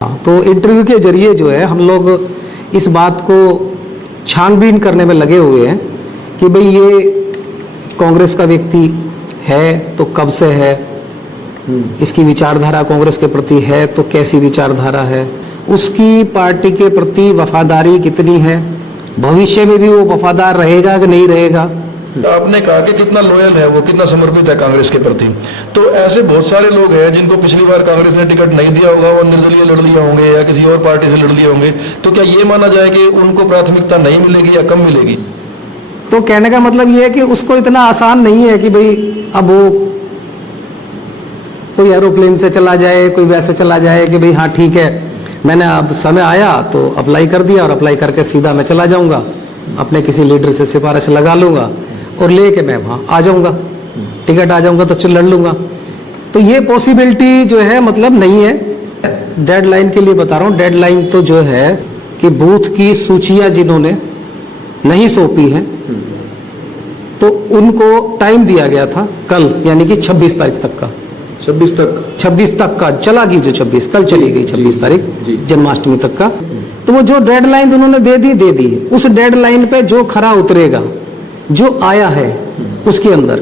तो इंटरव्यू के जरिए जो है हम लोग इस बात को छानबीन करने में लगे हुए हैं कि भाई ये कांग्रेस का व्यक्ति है तो कब से है, इसकी विचारधारा कांग्रेस के प्रति है तो कैसी विचारधारा है, उसकी पार्टी के प्रति वफादारी कितनी है, भविष्य में भी वो वफादार रहेगा कि नहीं रहेगा। आपने कहा कि कितना लॉयल है वो, कितना समर्पित है कांग्रेस के प्रति। तो ऐसे बहुत सारे लोग हैं जिनको पिछली बार कांग्रेस ने टिकट नहीं दिया होगा, वो निर्दलीय लड़ लिए होंगे या किसी और पार्टी से लड़ लिए होंगे, तो क्या ये माना जाए कि उनको प्राथमिकता नहीं मिलेगी या कम मिलेगी? तो कहने का मतलब ये है कि उसको इतना आसान नहीं है कि भाई अब वो कोई एरोप्लेन से चला जाए, कोई वैसे चला जाए कि भाई हाँ ठीक है मैंने अब समय आया तो अप्लाई कर दिया और अप्लाई करके सीधा मैं चला जाऊंगा, अपने किसी लीडर से सिफारिश लगा लूंगा और लेके मैं वहां आ जाऊंगा, टिकट आ जाऊंगा तो चल लड़ लूंगा। तो ये पॉसिबिलिटी जो है मतलब नहीं है। डेडलाइन के लिए बता रहा हूँ, डेडलाइन तो जो है कि बूथ की सूचियां जिन्होंने नहीं सौंपी है तो उनको टाइम दिया गया था कल, यानी कि 26 तारीख तक का। 26 तक का चला गई, जो 26 कल चली गई 26 तारीख जन्माष्टमी तक का। तो वो जो डेडलाइन उन्होंने दे दी उस डेडलाइन पे जो खरा उतरेगा, जो आया है उसके अंदर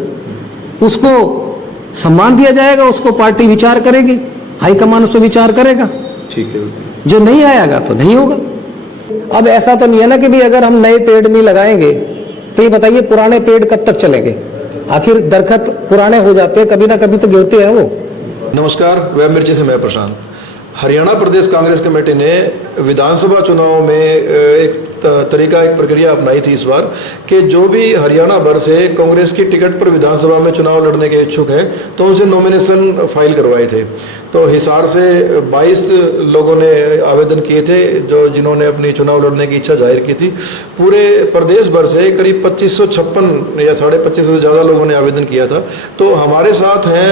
उसको सम्मान दिया जाएगा, उसको पार्टी विचार करेगी, हाईकमान उस पर विचार करेगा। ठीक है। जो नहीं आएगा तो नहीं होगा। अब ऐसा तो नहीं है ना कि भाई अगर हम नए पेड़ नहीं लगाएंगे तो ये बताइए पुराने पेड़ कब तक चलेंगे? आखिर दरखत पुराने हो जाते हैं, कभी ना कभी तो गिरते हैं वो। नमस्कार, वेब मिर्ची से मैं प्रशांत। हरियाणा प्रदेश कांग्रेस कमेटी ने विधानसभा चुनाव में एक प्रक्रिया अपनाई थी इस बार कि जो भी हरियाणा भर से कांग्रेस की टिकट पर विधानसभा में चुनाव लड़ने के इच्छुक हैं तो उनसे नॉमिनेशन फाइल करवाए थे। तो हिसार से 22 लोगों ने आवेदन किए थे जिन्होंने अपनी चुनाव लड़ने की इच्छा जाहिर की थी। पूरे प्रदेश भर से करीब 2556 या 2550 से ज़्यादा लोगों ने आवेदन किया था। तो हमारे साथ हैं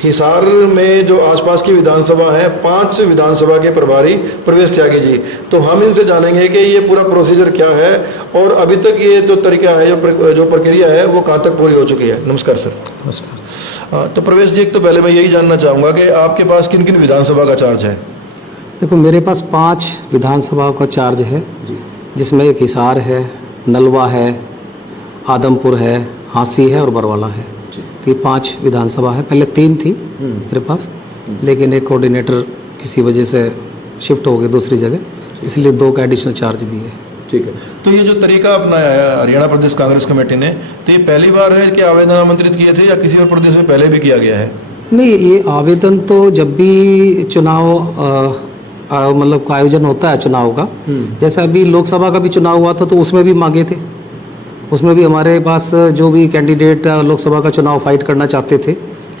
हिसार में जो आसपास की विधानसभा है 5 विधानसभा के प्रभारी प्रवेश त्यागी जी। तो हम इनसे जानेंगे कि ये पूरा प्रोसीजर क्या है और अभी तक ये जो तरीका है, जो प्रक्रिया है वो कहाँ तक पूरी हो चुकी है। नमस्कार सर। नमस्कार। तो प्रवेश जी, एक तो पहले मैं यही जानना चाहूँगा कि आपके पास किन किन विधानसभा का चार्ज है? देखो मेरे पास 5 विधानसभा का चार्ज है, जिसमें एक हिसार है, नलवा है, आदमपुर है, हांसी है और बरवाला है। तो ये 5 विधानसभा है। पहले 3 थी मेरे पास, लेकिन एक कोऑर्डिनेटर किसी वजह से शिफ्ट हो गए दूसरी जगह, इसलिए 2 का एडिशनल चार्ज भी है। ठीक है। तो ये जो तरीका अपनाया है हरियाणा प्रदेश कांग्रेस कमेटी ने, तो ये पहली बार है कि आवेदन आमंत्रित किए थे या किसी और प्रदेश में पहले भी किया गया है? नहीं, ये आवेदन तो जब भी चुनाव मतलब का आयोजन होता है चुनाव का, जैसे अभी लोकसभा का भी चुनाव हुआ था तो उसमें भी मांगे थे। उसमें भी हमारे पास जो भी कैंडिडेट लोकसभा का चुनाव फाइट करना चाहते थे,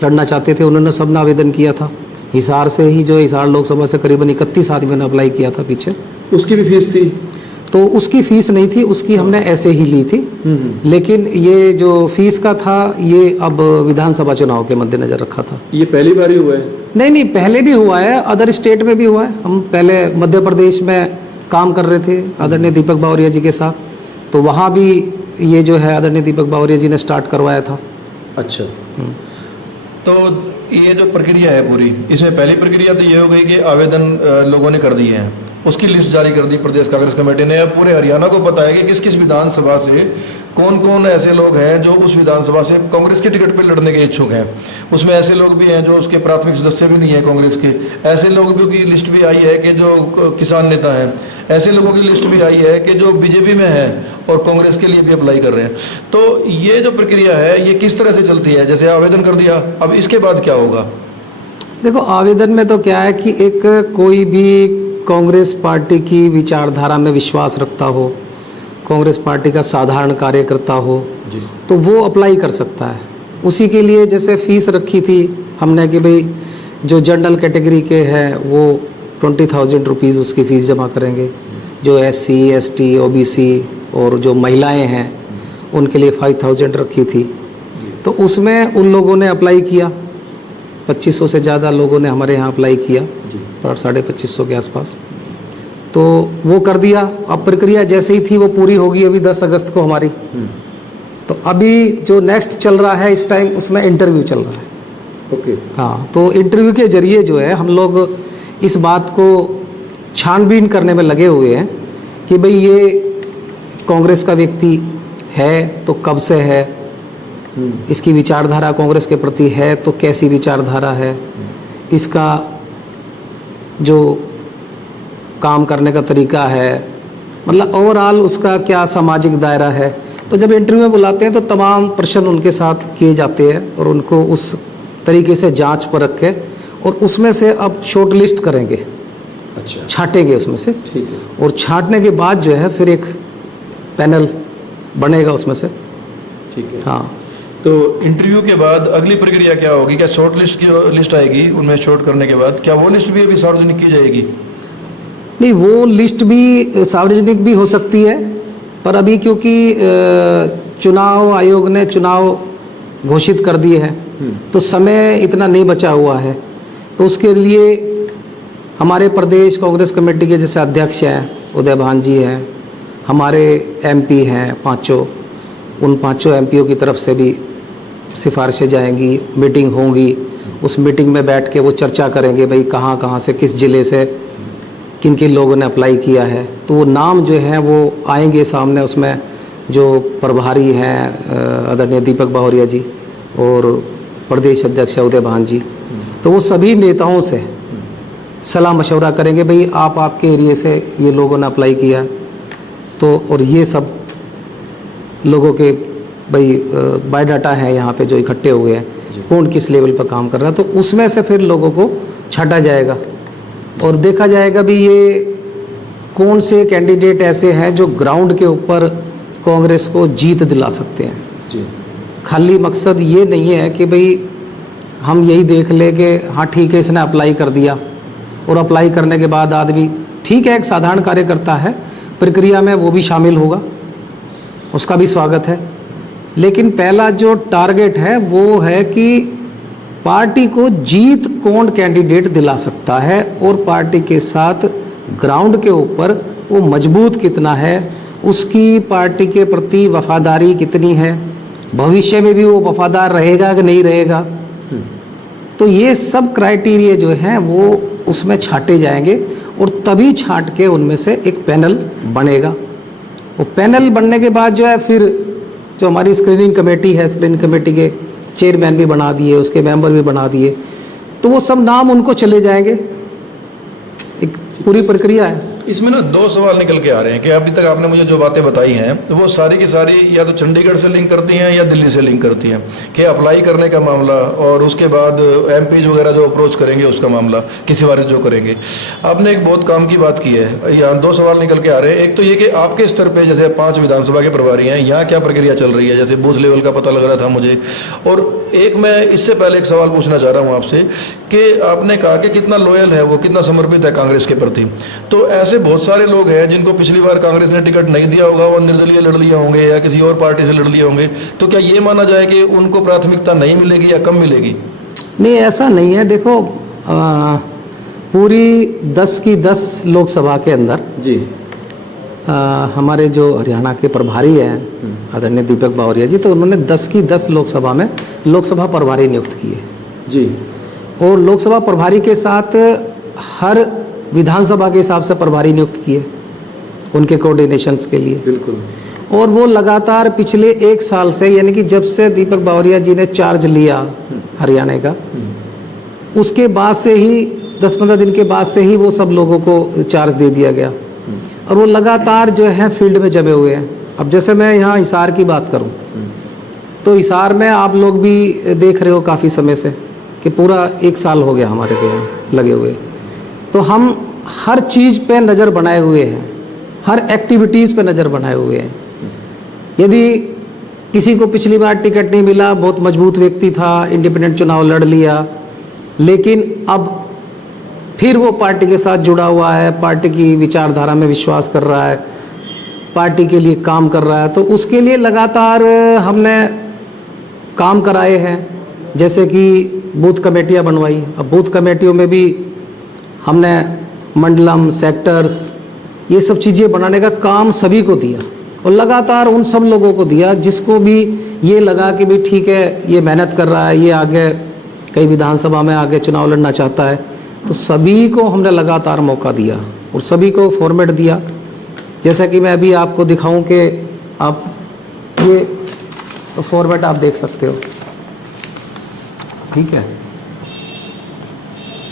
लड़ना चाहते थे, उन्होंने सबने आवेदन किया था। हिसार से ही, जो हिसार लोकसभा से करीबन 31 आदमियों ने अप्लाई किया था पीछे। उसकी भी फीस थी? तो उसकी फीस नहीं थी, उसकी हमने ऐसे ही ली थी। लेकिन ये जो फीस का था ये अब विधानसभा चुनाव के मद्देनजर रखा था। ये पहली बार ही हुआ है? नहीं, पहले भी हुआ है, अदर स्टेट में भी हुआ है। हम पहले मध्य प्रदेश में काम कर रहे थे आदरणीय दीपक बावरिया जी के साथ, तो वहाँ भी ये जो है आदरणीय दीपक बावरिया जी ने स्टार्ट करवाया था। अच्छा। तो ये जो प्रक्रिया है पूरी, इसमें पहली प्रक्रिया तो ये हो गई कि आवेदन लोगों ने कर दिए हैं, उसकी लिस्ट जारी कर दी प्रदेश कांग्रेस कमेटी ने। अब पूरे हरियाणा को पता है कि किस किस विधानसभा से कौन कौन ऐसे लोग हैं जो उस विधानसभा से कांग्रेस की टिकट पर लड़ने के इच्छुक हैं। उसमें ऐसे लोग भी हैं जो उसके प्राथमिक सदस्य भी नहीं है कांग्रेस के, ऐसे लोगों की लिस्ट भी आई है कि जो किसान नेता हैं, ऐसे लोगों की लिस्ट भी आई है कि जो बीजेपी में है और कांग्रेस के लिए भी अप्लाई कर रहे हैं। तो ये जो प्रक्रिया है ये किस तरह से चलती है? जैसे आवेदन कर दिया, अब इसके बाद क्या होगा? देखो आवेदन में तो क्या है कि एक कोई भी कांग्रेस पार्टी की विचारधारा में विश्वास रखता हो, कांग्रेस पार्टी का साधारण कार्यकर्ता हो जी, तो वो अप्लाई कर सकता है। उसी के लिए जैसे फीस रखी थी हमने कि भाई जो जनरल कैटेगरी के हैं वो 20,000 रुपीज़ उसकी फ़ीस जमा करेंगे, जो SC ST OBC और जो महिलाएं हैं उनके लिए 5,000 रखी थी। तो उसमें उन लोगों ने अप्लाई किया, 2500 से ज़्यादा लोगों ने हमारे यहाँ अप्लाई किया, पर 2550 के आसपास। तो वो कर दिया। अब प्रक्रिया जैसे ही थी वो पूरी होगी अभी 10 अगस्त को हमारी। तो अभी जो नेक्स्ट चल रहा है इस टाइम, उसमें इंटरव्यू चल रहा है। ओके। हाँ, तो इंटरव्यू के जरिए जो है हम लोग इस बात को छानबीन करने में लगे हुए हैं कि भाई ये कांग्रेस का व्यक्ति है तो कब से है, इसकी विचारधारा कांग्रेस के प्रति है तो कैसी विचारधारा है, इसका जो काम करने का तरीका है, मतलब ओवरऑल उसका क्या सामाजिक दायरा है। तो जब इंटरव्यू में बुलाते हैं तो तमाम प्रश्न उनके साथ किए जाते हैं और उनको उस तरीके से जांच परख के और उसमें से अब शॉर्ट लिस्ट करेंगे, अच्छा, छाटेंगे उसमें से, ठीक है, और छाटने के बाद जो है फिर एक पैनल बनेगा उसमें से। ठीक है। हाँ, तो इंटरव्यू के बाद अगली प्रक्रिया क्या होगी? क्या शॉर्ट लिस्ट की लिस्ट आएगी, उनमें शॉर्ट करने के बाद क्या वो लिस्ट भी अभी सार्वजनिक की जाएगी? नहीं, वो लिस्ट भी सार्वजनिक भी हो सकती है, पर अभी क्योंकि चुनाव आयोग ने चुनाव घोषित कर दिए हैं तो समय इतना नहीं बचा हुआ है। तो उसके लिए हमारे प्रदेश कांग्रेस कमेटी के जैसे अध्यक्ष हैं उदय भान जी हैं, हमारे एमपी हैं पांचों, उन पांचों एमपीओ की तरफ से भी सिफारिशें जाएंगी, मीटिंग होंगी। उस मीटिंग में बैठ के वो चर्चा करेंगे भाई कहाँ कहाँ से, किस ज़िले से किन किन लोगों ने अप्लाई किया है। तो वो नाम जो हैं वो आएंगे सामने, उसमें जो प्रभारी हैं आदरणीय दीपक बावरिया जी और प्रदेश अध्यक्ष उदय भान जी, तो वो सभी नेताओं से सलाह मशवरा करेंगे भाई आपके एरिए से ये लोगों ने अप्लाई किया तो, और ये सब लोगों के भाई बायोडाटा है यहाँ पे जो इकट्ठे हुए हैं, कौन किस लेवल पर काम कर रहा है। तो उसमें से फिर लोगों को छाटा जाएगा और देखा जाएगा भी ये कौन से कैंडिडेट ऐसे हैं जो ग्राउंड के ऊपर कांग्रेस को जीत दिला सकते हैं जी। खाली मकसद ये नहीं है कि भाई हम यही देख ले कि हाँ ठीक है इसने अप्लाई कर दिया, और अप्लाई करने के बाद आदमी ठीक है एक साधारण कार्यकर्ता है, प्रक्रिया में वो भी शामिल होगा, उसका भी स्वागत है, लेकिन पहला जो टारगेट है वो है कि पार्टी को जीत कौन कैंडिडेट दिला सकता है और पार्टी के साथ ग्राउंड के ऊपर वो मजबूत कितना है, उसकी पार्टी के प्रति वफादारी कितनी है, भविष्य में भी वो वफादार रहेगा कि नहीं रहेगा। तो ये सब क्राइटेरिया जो हैं वो उसमें छाटे जाएंगे और तभी छांट के उनमें से एक पैनल बनेगा। वो पैनल बनने के बाद जो है फिर जो हमारी स्क्रीनिंग कमेटी है, स्क्रीनिंग कमेटी के चेयरमैन भी बना दिए, उसके मेंबर भी बना दिए, तो वो सब नाम उनको चले जाएंगे। एक पूरी प्रक्रिया है। इसमें ना दो सवाल निकल के आ रहे हैं कि अभी तक आपने मुझे जो बातें बताई हैं तो वो सारी की सारी या तो चंडीगढ़ से लिंक करती हैं या दिल्ली से लिंक करती हैं कि अप्लाई करने का मामला और उसके बाद एमपीज वगैरह जो अप्रोच करेंगे उसका मामला, किसी वारिस जो करेंगे। आपने एक बहुत काम की बात की है। यहाँ दो सवाल निकल के आ रहे हैं। एक तो ये कि आपके स्तर पर जैसे 5 विधानसभा के प्रभारी हैं, यहाँ क्या प्रक्रिया चल रही है, जैसे बूथ लेवल का पता लग रहा था मुझे। और एक मैं इससे पहले एक सवाल पूछना चाह रहा हूँ आपसे कि आपने कहा कि कितना लॉयल है वो, कितना समर्पित है कांग्रेस के प्रति। तो ऐसे बहुत सारे लोग हैं जिनको पिछली बार कांग्रेस ने टिकट नहीं दिया होगा, वो निर्दलीय लड़ लिए होंगे या किसी और पार्टी से लड़ लिए होंगे, तो क्या ये माना जाए कि उनको प्राथमिकता नहीं मिलेगी या कम मिलेगी? नहीं, ऐसा नहीं है। देखो पूरी 10 की 10 लोकसभा के अंदर जी हमारे जो हरियाणा के प्रभारी हैं आदरणीय दीपक बावरिया जी, तो उन्होंने 10 की 10 लोकसभा में लोकसभा प्रभारी नियुक्त किए जी। और लोकसभा प्रभारी के साथ हर विधानसभा के हिसाब से प्रभारी नियुक्त किए उनके कोऑर्डिनेशंस के लिए। बिल्कुल। और वो लगातार पिछले 1 साल से, यानी कि जब से दीपक बावरिया जी ने चार्ज लिया हरियाणा का, उसके बाद से ही 10-15 दिन के बाद से ही वो सब लोगों को चार्ज दे दिया गया और वो लगातार जो है फील्ड में जमे हुए हैं। अब जैसे मैं यहाँ हिसार की बात करूँ तो हिसार में आप लोग भी देख रहे हो काफ़ी समय से कि पूरा 1 साल हो गया हमारे को यहाँ लगे हुए। तो हम हर चीज़ पे नज़र बनाए हुए हैं, हर एक्टिविटीज़ पे नज़र बनाए हुए हैं। यदि किसी को पिछली बार टिकट नहीं मिला, बहुत मजबूत व्यक्ति था, इंडिपेंडेंट चुनाव लड़ लिया, लेकिन अब फिर वो पार्टी के साथ जुड़ा हुआ है, पार्टी की विचारधारा में विश्वास कर रहा है, पार्टी के लिए काम कर रहा है, तो उसके लिए लगातार हमने काम कराए हैं। जैसे कि बूथ कमेटियाँ बनवाई। अब बूथ कमेटियों में भी हमने मंडलम, सेक्टर्स, ये सब चीज़ें बनाने का काम सभी को दिया और लगातार उन सब लोगों को दिया जिसको भी ये लगा कि भाई ठीक है ये मेहनत कर रहा है, ये आगे कई विधानसभा में आगे चुनाव लड़ना चाहता है, तो सभी को हमने लगातार मौका दिया और सभी को फॉर्मेट दिया। जैसा कि मैं अभी आपको दिखाऊं कि आप ये फॉर्मेट आप देख सकते हो, ठीक है।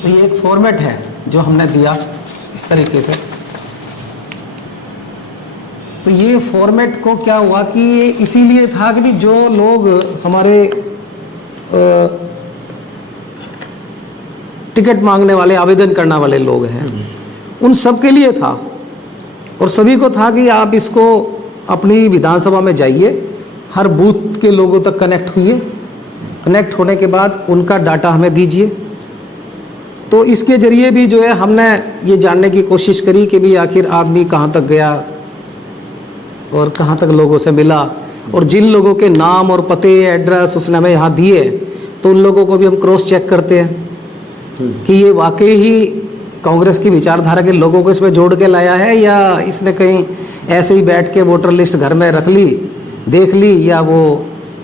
तो ये एक फॉर्मेट है जो हमने दिया इस तरीके से। तो ये फॉर्मेट को क्या हुआ कि ये इसीलिए था कि जो लोग हमारे टिकट मांगने वाले, आवेदन करने वाले लोग हैं, उन सब के लिए था और सभी को था कि आप इसको अपनी विधानसभा में जाइए, हर बूथ के लोगों तक कनेक्ट हुइए, कनेक्ट होने के बाद उनका डाटा हमें दीजिए। तो इसके ज़रिए भी जो है हमने ये जानने की कोशिश करी कि भी आखिर आदमी कहाँ तक गया और कहाँ तक लोगों से मिला, और जिन लोगों के नाम और पते, एड्रेस उसने हमें यहाँ दिए, तो उन लोगों को भी हम क्रॉस चेक करते हैं कि ये वाकई ही कांग्रेस की विचारधारा के लोगों को इसमें जोड़ के लाया है या इसने कहीं ऐसे ही बैठ के वोटर लिस्ट घर में रख ली, देख ली, या वो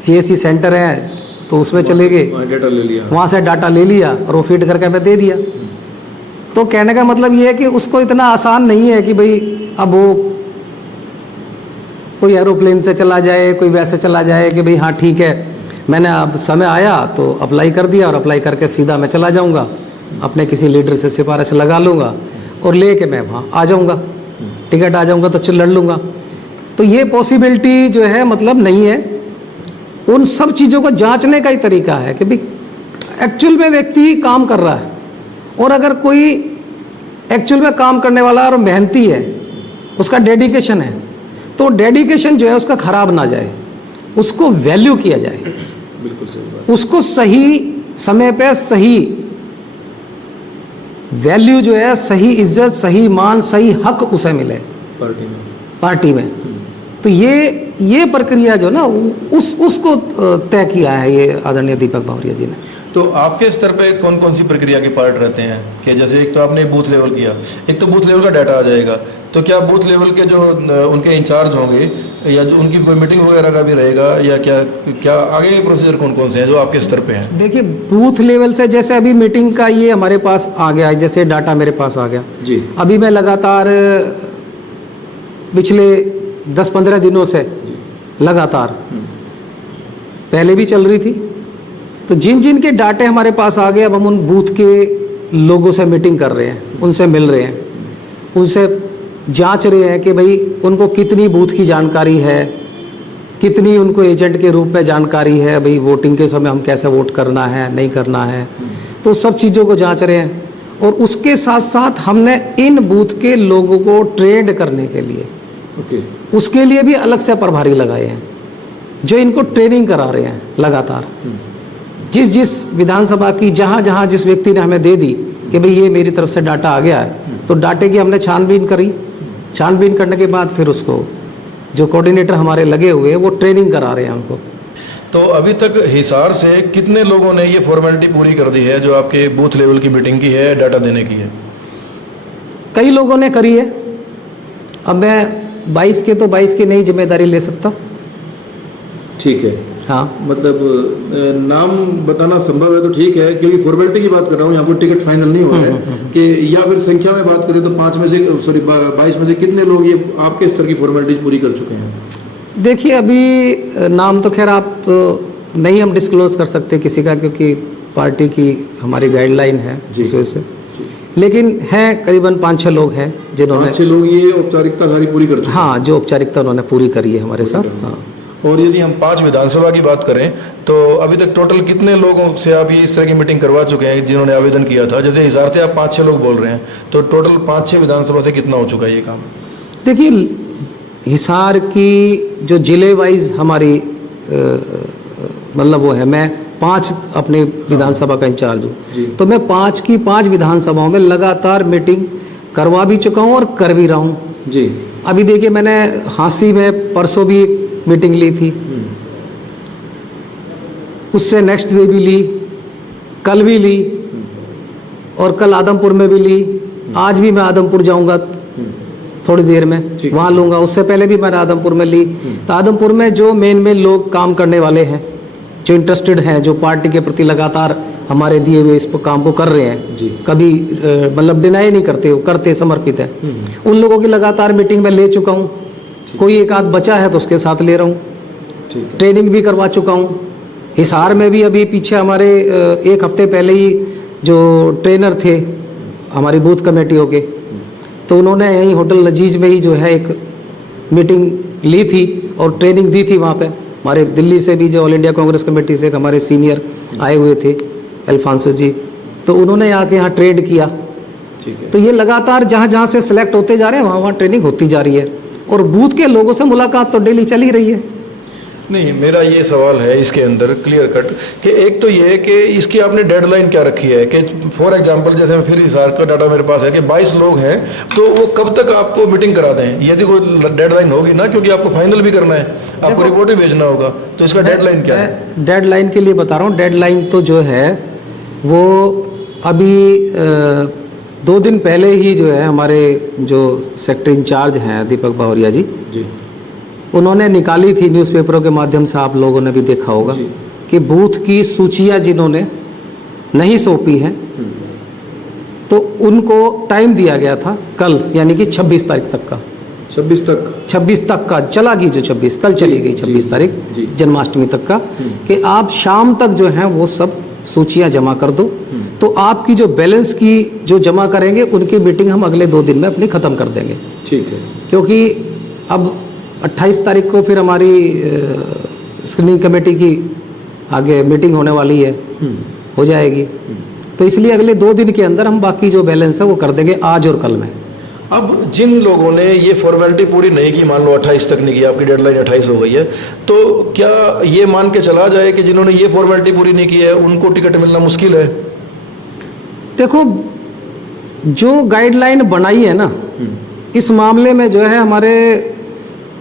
CSC सेंटर है तो उसमें चले गए, डाटा ले लिया, वहाँ से डाटा ले लिया और वो फीड करके हमें दे दिया। तो कहने का मतलब ये है कि उसको इतना आसान नहीं है कि भाई अब वो कोई एरोप्लेन से चला जाए, कोई वैसे चला जाए कि भाई हाँ ठीक है, मैंने अब समय आया तो अप्लाई कर दिया और अप्लाई करके सीधा मैं चला जाऊँगा, अपने किसी लीडर से सिफारिश लगा लूँगा और ले के मैं वहाँ आ जाऊँगा, टिकट आ जाऊँगा तो लड़ लूँगा। तो ये पॉसिबिलिटी जो है मतलब नहीं है। उन सब चीज़ों को जांचने का ही तरीका है कि भाई एक्चुअल में व्यक्ति काम कर रहा है, और अगर कोई एक्चुअल में काम करने वाला और मेहनती है, उसका डेडिकेशन है, तो डेडिकेशन जो है उसका खराब ना जाए, उसको वैल्यू किया जाए, बिल्कुल सही बात, उसको सही समय पे सही वैल्यू जो है, सही इज्जत, सही मान, सही हक उसे मिले पार्टी में। तो ये प्रक्रिया जो ना उसको तय किया है ये आदरणीय दीपक बावरिया जी ने। तो आपके स्तर पे कौन कौन सी प्रक्रिया के पार्ट रहते हैं कि जैसे एक तो आपने बूथ लेवल किया, एक तो बूथ लेवल का डाटा आ जाएगा, तो क्या बूथ लेवल के जो उनके इंचार्ज होंगे या जो उनकी कोई मीटिंग वगैरह का भी रहेगा, या क्या आगे के प्रोसीजर कौन कौन से हैं जो आपके स्तर पे हैं? देखिए बूथ लेवल से जैसे अभी मीटिंग का ये हमारे पास आ गया, जैसे डाटा मेरे पास आ गया जी, अभी मैं लगातार पिछले 10-15 दिनों से लगातार, पहले भी चल रही थी, तो जिन जिन के डाटे हमारे पास आ गए अब हम उन बूथ के लोगों से मीटिंग कर रहे हैं, उनसे मिल रहे हैं, उनसे जांच रहे हैं कि भाई उनको कितनी बूथ की जानकारी है, कितनी उनको एजेंट के रूप में जानकारी है, भाई वोटिंग के समय हम कैसे वोट करना है, नहीं करना है, तो सब चीज़ों को जांच रहे हैं। और उसके साथ साथ हमने इन बूथ के लोगों को ट्रेंड करने के लिए उसके लिए भी अलग से प्रभारी लगाए हैं जो इनको ट्रेनिंग करा रहे हैं लगातार। जिस विधानसभा की जहाँ जिस व्यक्ति ने हमें दे दी कि भाई ये मेरी तरफ से डाटा आ गया है, तो डाटे की हमने छानबीन करी, छानबीन करने के बाद फिर उसको जो कोऑर्डिनेटर हमारे लगे हुए वो ट्रेनिंग करा रहे हैं उनको। तो अभी तक हिसार से कितने लोगों ने ये फॉर्मेलिटी पूरी कर दी है जो आपके बूथ लेवल की मीटिंग की है, डाटा देने की है? कई लोगों ने करी है। अब मैं 22 के तो 22 की नहीं जिम्मेदारी ले सकता। ठीक है, हाँ, मतलब नाम बताना संभव है तो ठीक है, क्योंकि फॉर्मेलिटी की बात कर रहा हूँ, यहाँ कोई टिकट फाइनल नहीं हो रहा है कि, या फिर संख्या में बात करें तो 22 में से कितने लोग ये आपके स्तर की फॉर्मेलिटी पूरी कर चुके हैं? देखिए अभी नाम तो खैर आप नहीं हम डिस्क्लोज कर सकते किसी का, क्योंकि पार्टी की हमारी गाइडलाइन है इस वजह से, लेकिन हैं करीबन 5-6 लोग हैं जिन्होंने 5-6 लोग ये औपचारिकता सारी पूरी कर चुके हैं। हाँ, जो औपचारिकता उन्होंने पूरी करी है हमारे साथ। हाँ, और यदि हम 5 विधानसभा की बात करें तो अभी तक टोटल कितने लोगों से आप ये इस तरह की मीटिंग करवा चुके हैं जिन्होंने आवेदन किया था? जैसे हिसार से आप 5-6 लोग बोल रहे हैं, तो टोटल 5-6 विधानसभा से कितना हो चुका है ये काम? देखिए हिसार की जो जिले वाइज हमारी मतलब वो है, मैं 5 अपने विधानसभा का इंचार्ज हूँ, तो मैं 5 की 5 विधानसभाओं में लगातार मीटिंग करवा भी चुका हूँ और कर भी रहा हूँ जी। अभी देखिए मैंने हांसी में परसों भी मीटिंग ली थी, उससे नेक्स्ट डे भी ली, कल भी ली, और कल आदमपुर में भी ली, आज भी मैं आदमपुर जाऊंगा थोड़ी देर में, वहाँ लूँगा। उससे पहले भी मैंने आदमपुर में ली। तो आदमपुर में जो मेन लोग काम करने वाले हैं, जो इंटरेस्टेड हैं, जो पार्टी के प्रति लगातार हमारे दिए हुए इस काम को कर रहे हैं, जी। कभी मतलब डिनाई नहीं करते, वो करते समर्पित है। उन लोगों की लगातार मीटिंग में ले चुका हूँ, कोई एक आध बचा है तो उसके साथ ले रहा हूँ, ठीक है। ट्रेनिंग भी करवा चुका हूँ। हिसार में भी अभी पीछे हमारे एक हफ्ते पहले ही जो ट्रेनर थे हमारी बूथ कमेटियों के, तो उन्होंने यहीं होटल लजीज में ही जो है एक मीटिंग ली थी और ट्रेनिंग दी थी वहाँ पे। हमारे दिल्ली से भी जो ऑल इंडिया कांग्रेस कमेटी से एक हमारे सीनियर आए हुए थे अल्फांसो जी, तो उन्होंने आके यहाँ ट्रेड किया। ठीक है। तो ये लगातार जहाँ जहाँ से सिलेक्ट होते जा रहे हैं वहाँ वहाँ ट्रेनिंग होती जा रही है और बूथ के लोगों से मुलाकात तो डेली चल ही रही है। नहीं, मेरा ये सवाल है इसके अंदर क्लियर कट कि एक तो ये है कि इसकी आपने डेडलाइन क्या रखी है कि फॉर एग्जांपल जैसे फिर हिसार का डाटा मेरे पास है कि 22 लोग हैं, तो वो कब तक आपको मीटिंग करा दें? यदि कोई डेडलाइन होगी ना, क्योंकि आपको फाइनल भी करना है, आपको रिपोर्ट भी भेजना होगा, तो इसका डेडलाइन क्या है? डेडलाइन के लिए बता रहा हूँ, डेडलाइन तो जो है वो अभी 2 दिन पहले ही जो है हमारे जो सेक्टर इंचार्ज हैं दीपक बावरिया जी, उन्होंने निकाली थी न्यूज़पेपरों के माध्यम से, आप लोगों ने भी देखा होगा कि बूथ की सूचियां जिन्होंने नहीं सौंपी हैं तो उनको टाइम दिया गया था कल, यानी कि 26 तारीख तक का। 26 तक का चला गई, जो 26 कल चली गई 26 तारीख जन्माष्टमी तक का, कि आप शाम तक जो है वो सब सूचियां जमा कर दो। तो आपकी जो बैलेंस की जो जमा करेंगे उनकी मीटिंग हम अगले 2 दिन में अपनी ख़त्म कर देंगे। ठीक है। क्योंकि अब 28 तारीख को फिर हमारी स्क्रीनिंग कमेटी की आगे मीटिंग होने वाली है, हो जाएगी, तो इसलिए अगले 2 दिन के अंदर हम बाकी जो बैलेंस है वो कर देंगे आज और कल में। अब जिन लोगों ने ये फॉर्मेलिटी पूरी नहीं की, मान लो 28 तक नहीं की, आपकी डेडलाइन 28 हो गई है, तो क्या ये मान के चला जाए कि जिन्होंने ये फॉर्मेलिटी पूरी नहीं की है उनको टिकट मिलना मुश्किल है? देखो, जो गाइडलाइन बनाई है ना, इस मामले में जो है हमारे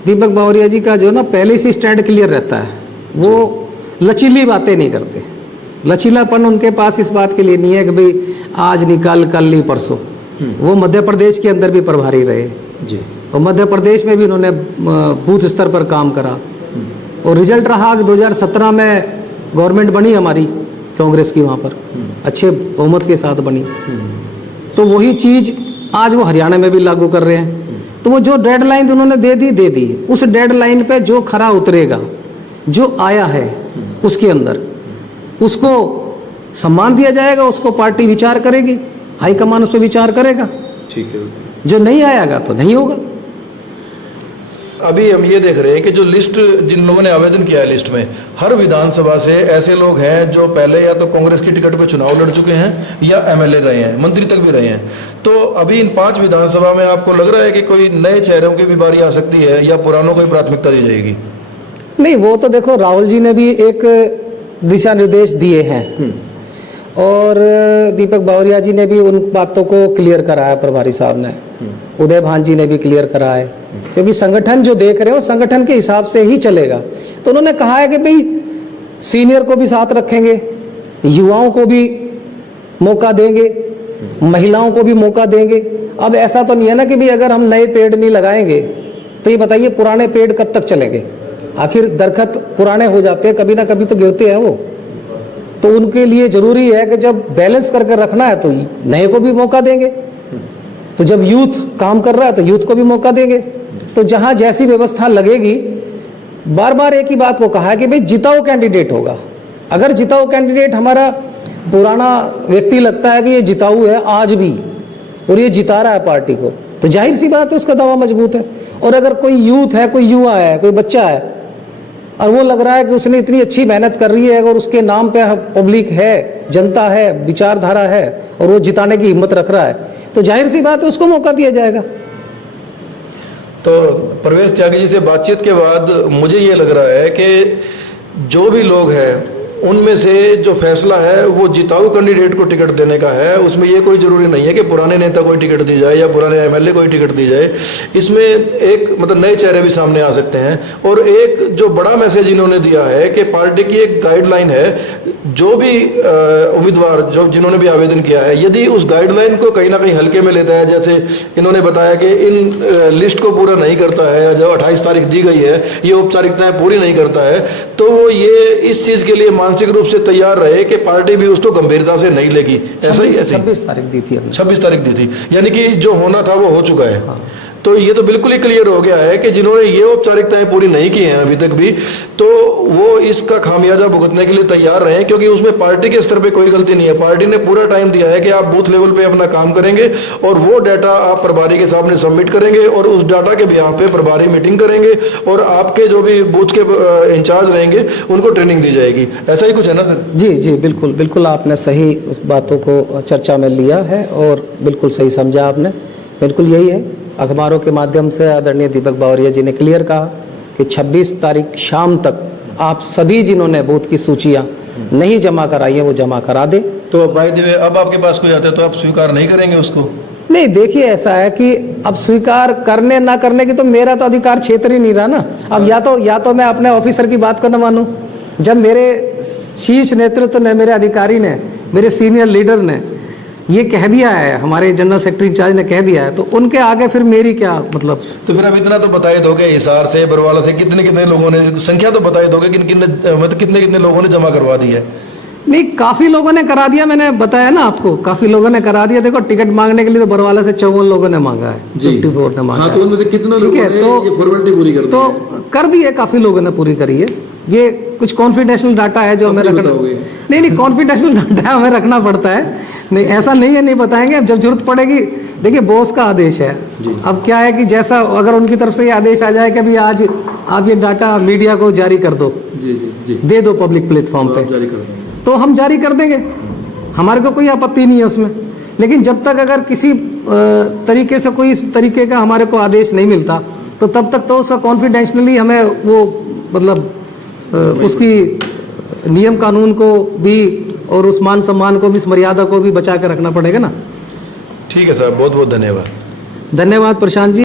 दीपक बावरिया जी का जो ना पहले से स्टैंड क्लियर रहता है, वो लचीली बातें नहीं करते। लचीलापन उनके पास इस बात के लिए नहीं है कि भाई आज निकल कल नहीं परसों। वो मध्य प्रदेश के अंदर भी प्रभारी रहे जी, और मध्य प्रदेश में भी उन्होंने बूथ स्तर पर काम करा और रिजल्ट रहा कि 2017 में गवर्नमेंट बनी हमारी कांग्रेस की, वहाँ पर अच्छे बहुमत के साथ बनी। तो वही चीज़ आज वो हरियाणा में भी लागू कर रहे हैं। तो वो जो डेडलाइन उन्होंने दे दी, उस डेडलाइन पे जो खरा उतरेगा, जो आया है उसके अंदर उसको सम्मान दिया जाएगा, उसको पार्टी विचार करेगी, हाईकमान उस पर विचार करेगा। ठीक है। जो नहीं आएगा तो नहीं होगा। अभी हम ये देख रहे हैं कि जो लिस्ट जिन लोगों ने आवेदन किया है, लिस्ट में हर विधानसभा से ऐसे लोग हैं जो पहले या तो कांग्रेस की टिकट पे चुनाव लड़ चुके हैं या एमएलए रहे हैं, मंत्री तक भी रहे हैं। तो अभी इन 5 विधानसभा में आपको लग रहा है कि कोई नए चेहरों की भी बारी आ सकती है या पुरानों को ही प्राथमिकता दी जाएगी? नहीं, वो तो देखो राहुल जी ने भी एक दिशा निर्देश दिए हैं और दीपक बावरिया जी ने भी उन बातों को क्लियर कराया, प्रभारी साहब ने, उदय भान जी ने भी क्लियर करा है, क्योंकि संगठन जो देख रहे हो संगठन के हिसाब से ही चलेगा। तो उन्होंने कहा है कि भाई सीनियर को भी साथ रखेंगे, युवाओं को भी मौका देंगे, महिलाओं को भी मौका देंगे। अब ऐसा तो नहीं है ना कि भाई अगर हम नए पेड़ नहीं लगाएंगे तो ये बताइए पुराने पेड़ कब तक चलेंगे? आखिर दरख्त पुराने हो जाते हैं, कभी ना कभी तो गिरते हैं वो। तो उनके लिए जरूरी है कि जब बैलेंस करके रखना है तो नए को भी मौका देंगे, तो जब यूथ काम कर रहा है तो यूथ को भी मौका देंगे। तो जहां जैसी व्यवस्था लगेगी, बार बार एक ही बात को कहा है कि भाई जिताऊ कैंडिडेट होगा। अगर जिताऊ कैंडिडेट हमारा पुराना व्यक्ति लगता है कि ये जिताऊ है आज भी और ये जिता रहा है पार्टी को, तो जाहिर सी बात है उसका दावा मजबूत है। और अगर कोई यूथ है, कोई युवा है, कोई बच्चा है और वो लग रहा है कि उसने इतनी अच्छी मेहनत कर रही है और उसके नाम पे पब्लिक है, जनता है, विचारधारा है और वो जिताने की हिम्मत रख रहा है, तो जाहिर सी बात है उसको मौका दिया जाएगा। तो प्रवेश त्यागी जी से बातचीत के बाद मुझे ये लग रहा है कि जो भी लोग हैं उनमें से जो फैसला है वो जिताऊ कैंडिडेट को टिकट देने का है। उसमें ये कोई ज़रूरी नहीं है कि पुराने नेता को टिकट दी जाए या पुराने एमएलए को टिकट दी जाए। इसमें एक मतलब नए चेहरे भी सामने आ सकते हैं। और एक जो बड़ा मैसेज इन्होंने दिया है कि पार्टी की एक गाइडलाइन है, जो भी उम्मीदवार जो जिन्होंने भी आवेदन किया है, यदि उस गाइडलाइन को कहीं ना कहीं हल्के में लेता है, जैसे इन्होंने बताया कि इन लिस्ट को पूरा नहीं करता है, जो 28 तारीख दी गई है ये औपचारिकताएं पूरी नहीं करता है, तो वो ये इस चीज़ के लिए मान मानसिक रूप से तैयार रहे कि पार्टी भी उसको गंभीरता से नहीं लेगी, ऐसा ही ऐसे 26 तारीख दी थी हमने। 26 तारीख दी थी, यानी कि जो होना था वो हो चुका है। तो ये तो बिल्कुल ही क्लियर हो गया है कि जिन्होंने ये औपचारिकताएं पूरी नहीं की हैं अभी तक भी, तो वो इसका खामियाजा भुगतने के लिए तैयार रहे, क्योंकि उसमें पार्टी के स्तर पे कोई गलती नहीं है। पार्टी ने पूरा टाइम दिया है कि आप बूथ लेवल पे अपना काम करेंगे और वो डाटा आप प्रभारी के सामने सबमिट करेंगे और उस डाटा के बिहाफ पे प्रभारी मीटिंग करेंगे और आपके जो भी बूथ के इंचार्ज रहेंगे उनको ट्रेनिंग दी जाएगी। ऐसा ही कुछ है ना सर? जी जी, बिल्कुल बिल्कुल, आपने सही उस बातों को चर्चा में लिया है और बिल्कुल सही समझा आपने। बिल्कुल यही है, अखबारों के माध्यम से आदरणीय दीपक बावरिया जी ने क्लियर कहा कि 26 तारीख शाम तक आप सभी जिन्होंने बूथ की सूचियां नहीं जमा कराई है वो जमा करा दे। तो बाय द वे अब आपके पास कोई आता है तो आप स्वीकार नहीं करेंगे उसको? नहीं, देखिए ऐसा है कि अब स्वीकार करने ना करने की तो मेरा तो अधिकार क्षेत्र ही नहीं रहा ना। अब या तो मैं अपने ऑफिसर की बात को न मानूं, जब मेरे शीर्ष नेतृत्व ने, मेरे अधिकारी ने, मेरे सीनियर लीडर ने ये कह दिया है, हमारे जनरल सेक्रेटरी इंचार्ज ने कह दिया है, तो उनके आगे फिर मेरी क्या मतलब। तो फिर अब इतना तो बता ही दोगे, हिसार से, बरवाला से कितने कितने लोगों ने, संख्या तो बता ही दोगे कि मतलब कितने कितने लोगों ने जमा करवा दी है? नहीं, काफी लोगों ने करा दिया, मैंने बताया ना आपको, काफी लोगों ने करा दिया। देखो, टिकट मांगने के लिए तो बरवाला से 54 लोगों ने मांगा है, 54 ने मांगा। हाँ, तो उनमें से कितने लोगों ने ये फॉर्मेलिटी पूरी कर दी? तो कर दी है, काफी लोगों ने पूरी करी है। ये कुछ कॉन्फिडेंशियल डाटा है जो हमें रखना, नहीं कॉन्फिडेंशियल डाटा हमें रखना पड़ता है। नहीं, ऐसा नहीं है नहीं बताएंगे, अब जब जरूरत पड़ेगी। देखिए, बॉस का आदेश है, अब क्या है कि जैसा अगर उनकी तरफ से ये आदेश आ जाए कि भाई आज आप ये डाटा मीडिया को जारी कर दो, दे दो पब्लिक प्लेटफॉर्म पे, जारी कर देंगे, तो हम जारी कर देंगे, हमारे को कोई आपत्ति नहीं है उसमें। लेकिन जब तक अगर किसी तरीके से कोई इस तरीके का हमारे को आदेश नहीं मिलता, तो तब तक तो उसका कॉन्फिडेंशनली हमें वो मतलब उसकी नियम कानून को भी और उस मान सम्मान को भी, इस मर्यादा को भी बचा के रखना पड़ेगा ना। ठीक है साहब, बहुत बहुत धन्यवाद। धन्यवाद प्रशांत जी।